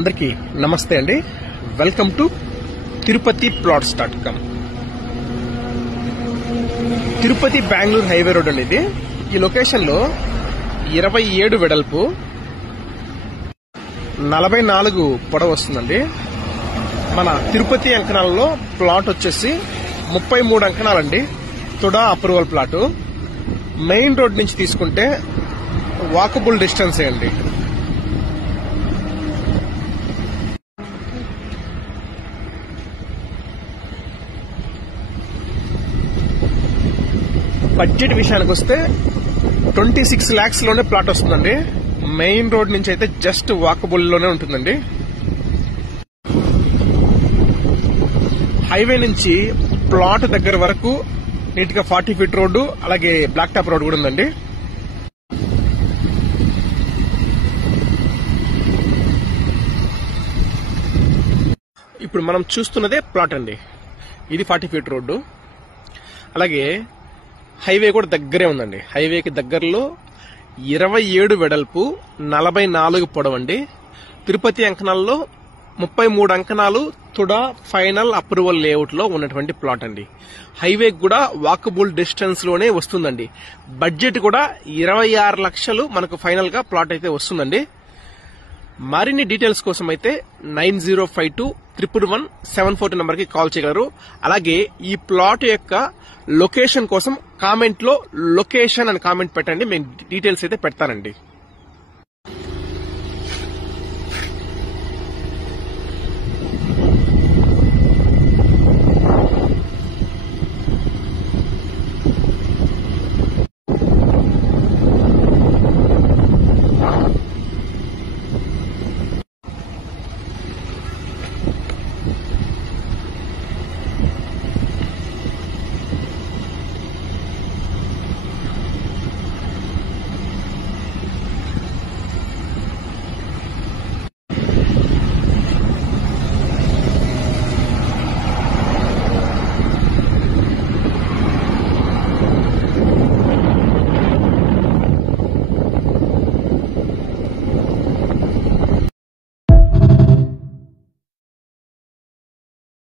అందరికీ నమస్తే అండి. Welcome to Tirupati plots.com. Tirupati Bengaluru highway road అండి ఇది. ఈ లొకేషన్ లో 27 వెడల్పు 44 పొడవు వస్తుందండి. మన తిరుపతి అంకణాలలో ప్లాట్ వచ్చేసి 33 అంకణాలండి. TUDA approval plot. Main road నుంచి తీసుకుంటే వాకబుల్ డిస్టెన్స్ అండి. బడ్జెట్ విషయానికి వస్తే 26 lakhs లోనే ప్లాట్ వస్తుందండి. మెయిన్ రోడ్ నుంచి అయితే జస్ట్ వాకబుల్ లోనే ఉంటుందండి. హైవే నుంచి ప్లాట్ దగ్గర వరకు నీట్ గా 40 feet రోడ్డు, అలాగే బ్లాక్ టాప్ రోడ్ కూడా ఉందండి. ఇప్పుడు మనం చూస్తున్నదే ప్లాట్ అండి. ఇది 40 feet రోడ్డు, అలాగే హైవే కూడా దగ్గరే ఉందండి. హైవేకి దగ్గరలో 27 వెడల్పు 44 పొడవండి. తిరుపతి అంకణాల్లో 33 అంకణాలు తుడా ఫైనల్ అప్రూవల్ లేఅవుట్ లో ఉన్నటువంటి ప్లాట్ అండి. హైవే కూడా వాకబుల్ డిస్టెన్స్ లోనే వస్తుందండి. బడ్జెట్ కూడా 26 లక్షలు మనకు ఫైనల్ గా ప్లాట్ అయితే వస్తుందండి. మరిన్ని డీటెయిల్స్ కోసం అయితే 9052111740 నంబర్ కి కాల్ చేయగలరు. అలాగే ఈ ప్లాట్ యొక్క లొకేషన్ కోసం కామెంట్ లో లొకేషన్ అని కామెంట్ పెట్టండి, మేము డీటెయిల్స్ అయితే పెడతానండి.